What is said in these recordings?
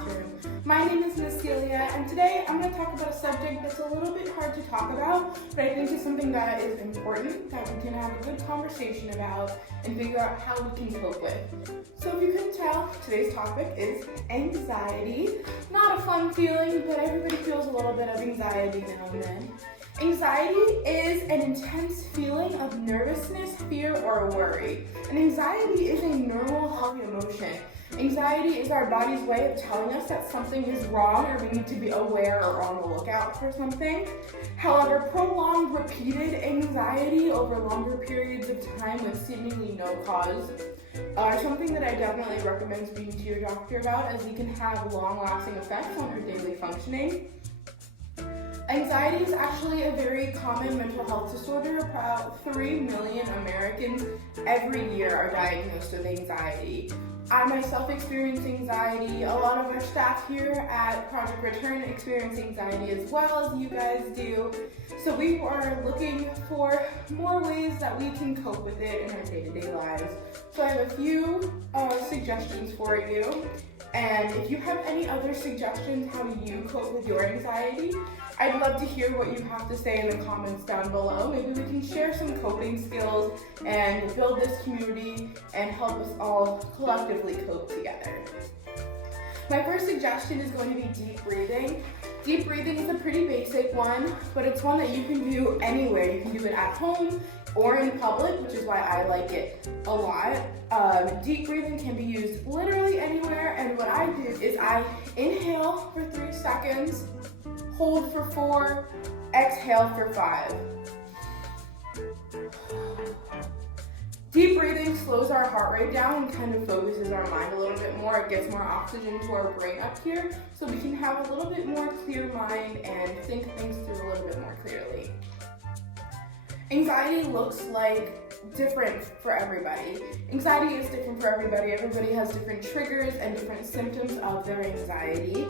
classroom. My name is Miss Celia, and today I'm going to talk about a subject that's a little bit hard to talk about, but I think is something that is important, that we can have a good conversation about and figure out how we can cope with. So if you couldn't tell, today's topic is anxiety. Not a fun feeling, but everybody feels a little bit of anxiety now and then. Anxiety is an intense feeling of nervousness, fear, or worry. And anxiety is a normal, healthy emotion. Anxiety is our body's way of telling us that something is wrong or we need to be aware or on the lookout for something. However, prolonged, repeated anxiety over longer periods of time with seemingly no cause are something that I definitely recommend speaking to your doctor about, as it can have long-lasting effects on your daily functioning. Anxiety is actually a very common mental health disorder. About 3 million Americans every year are diagnosed with anxiety. I myself experience anxiety. A lot of our staff here at Project Return experience anxiety as well as you guys do. So we are looking for more ways that we can cope with it in our day-to-day lives. So I have a few suggestions for you. And if you have any other suggestions how you cope with your anxiety, I'd love to hear what you have to say in the comments down below. Maybe we can share some coping skills and build this community and help us all collectively cope together. My first suggestion is going to be deep breathing. Deep breathing is a pretty basic one, but it's one that you can do anywhere. You can do it at home or in public, which is why I like it a lot. Deep breathing can be used literally anywhere, and what I do is I inhale for 3 seconds, hold for 4, exhale for 5. Deep breathing slows our heart rate down and kind of focuses our mind a little bit more. It gets more oxygen to our brain up here, so we can have a little bit more clear mind and think things through a little bit more clearly. Anxiety looks different for everybody. Anxiety is different for everybody. Everybody has different triggers and different symptoms of their anxiety.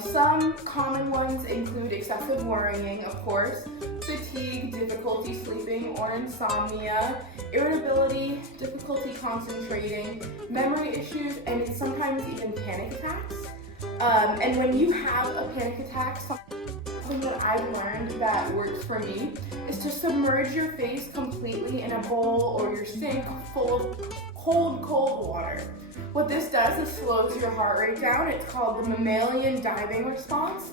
Some common ones include excessive worrying, of course, fatigue, difficulty sleeping or insomnia, irritability, difficulty concentrating, memory issues, and sometimes even panic attacks. And when you have a panic attack, something that I've learned that works for me is to submerge your face completely in a bowl or your sink full of cold water. What this does is slows your heart rate down. It's called the mammalian diving response.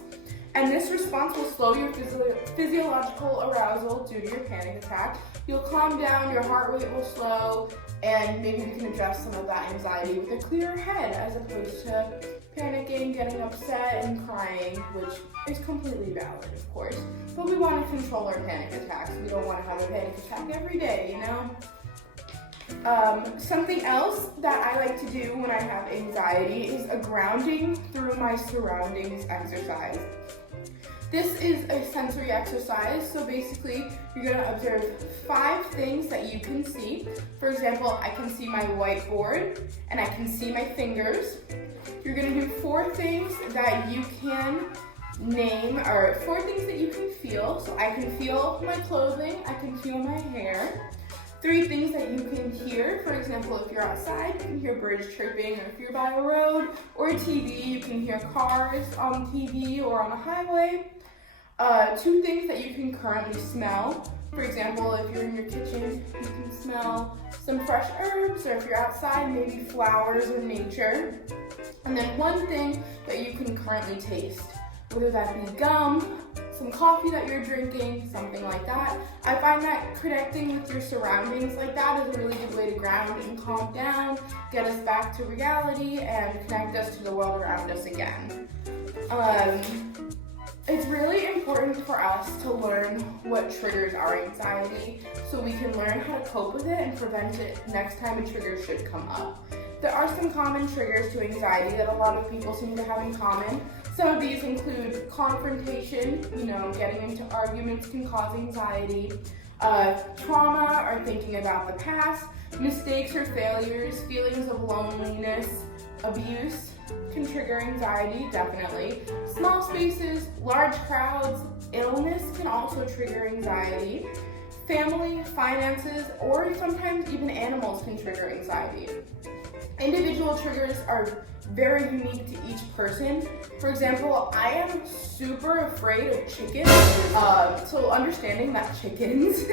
And this response will slow your physiological arousal due to your panic attack. You'll calm down, your heart rate will slow, and maybe we can address some of that anxiety with a clearer head as opposed to panicking, getting upset, and crying, which is completely valid, of course. But we want to control our panic attacks. We don't want to have a panic attack every day, you know? Something else that I like to do when I have anxiety is a grounding through my surroundings exercise. This is a sensory exercise, so basically you're going to observe 5 things that you can see. For example, I can see my whiteboard and I can see my fingers. You're going to do 4 things that you can name, or 4 things that you can feel. So I can feel my clothing, I can feel my hair. 3 things that you can hear. For example, if you're outside, you can hear birds chirping, or if you're by a road or a TV, you can hear cars on TV or on a highway. 2 things that you can currently smell. For example, if you're in your kitchen, you can smell some fresh herbs, or if you're outside, maybe flowers or nature. And then 1 thing that you can currently taste, whether that be gum, some coffee that you're drinking, something like that. I find that connecting with your surroundings like that is a really good way to ground and calm down, get us back to reality, and connect us to the world around us again. It's really important for us to learn what triggers our anxiety so we can learn how to cope with it and prevent it next time a trigger should come up. There are some common triggers to anxiety that a lot of people seem to have in common. Some of these include confrontation, getting into arguments can cause anxiety, trauma or thinking about the past, mistakes or failures, feelings of loneliness, abuse can trigger anxiety, definitely. Small spaces, large crowds, illness can also trigger anxiety. Family, finances, or sometimes even animals can trigger anxiety. Individual triggers are very unique to each person. For example, I am super afraid of chickens. So understanding that chickens,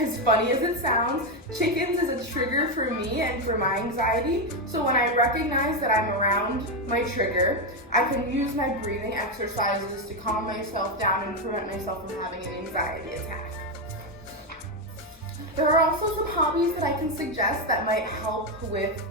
as funny as it sounds, chickens is a trigger for me and for my anxiety. So when I recognize that I'm around my trigger, I can use my breathing exercises to calm myself down and prevent myself from having an anxiety attack. There are also some hobbies that I can suggest that might help with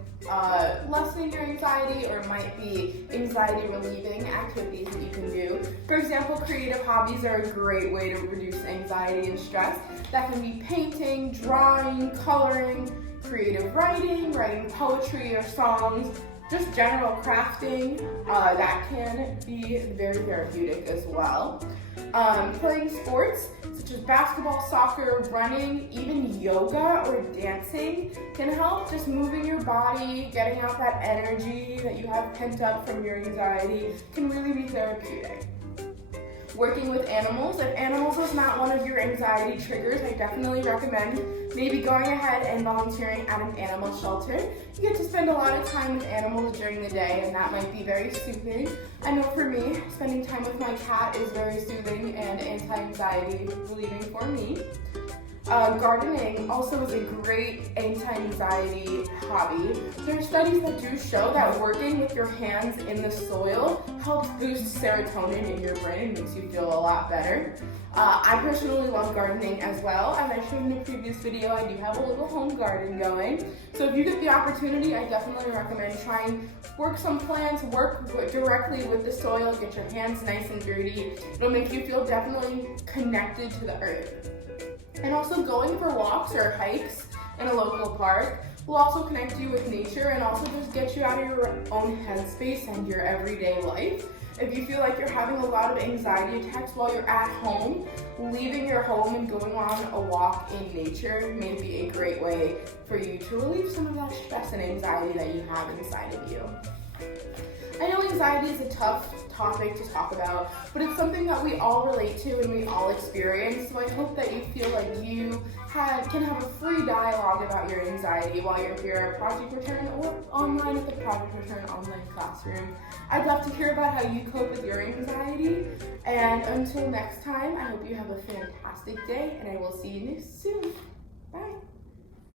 lessening your anxiety, or might be anxiety relieving activities that you can do. For example, creative hobbies are a great way to reduce anxiety and stress. That can be painting, drawing, coloring, creative writing poetry or songs, just general crafting. That can be very therapeutic as well. Playing sports such as basketball, soccer, running, even yoga or dancing can help. Just moving your body, getting out that energy that you have pent up from your anxiety can really be therapeutic. Working with animals. If animals is not one of your anxiety triggers, I definitely recommend maybe going ahead and volunteering at an animal shelter. You get to spend a lot of time with animals during the day, and that might be very soothing. I know for me, spending time with my cat is very soothing and anti-anxiety relieving for me. Gardening also is a great anti-anxiety hobby. There are studies that do show that working with your hands in the soil helps boost serotonin in your brain, makes you feel a lot better. I personally love gardening as well. As I showed in the previous video, I do have a little home garden going. So if you get the opportunity, I definitely recommend trying work some plants, work directly with the soil, get your hands nice and dirty. It'll make you feel definitely connected to the earth. And also going for walks or hikes in a local park will also connect you with nature and also just get you out of your own headspace and your everyday life. If you feel like you're having a lot of anxiety attacks while you're at home, leaving your home and going on a walk in nature may be a great way for you to relieve some of that stress and anxiety that you have inside of you. I know anxiety is a tough topic to talk about, but it's something that we all relate to and we all experience. So I hope that you feel like you can have a free dialogue about your anxiety while you're here at Project Return or online at the Project Return online classroom. I'd love to hear about how you cope with your anxiety. And until next time, I hope you have a fantastic day, and I will see you soon. Bye.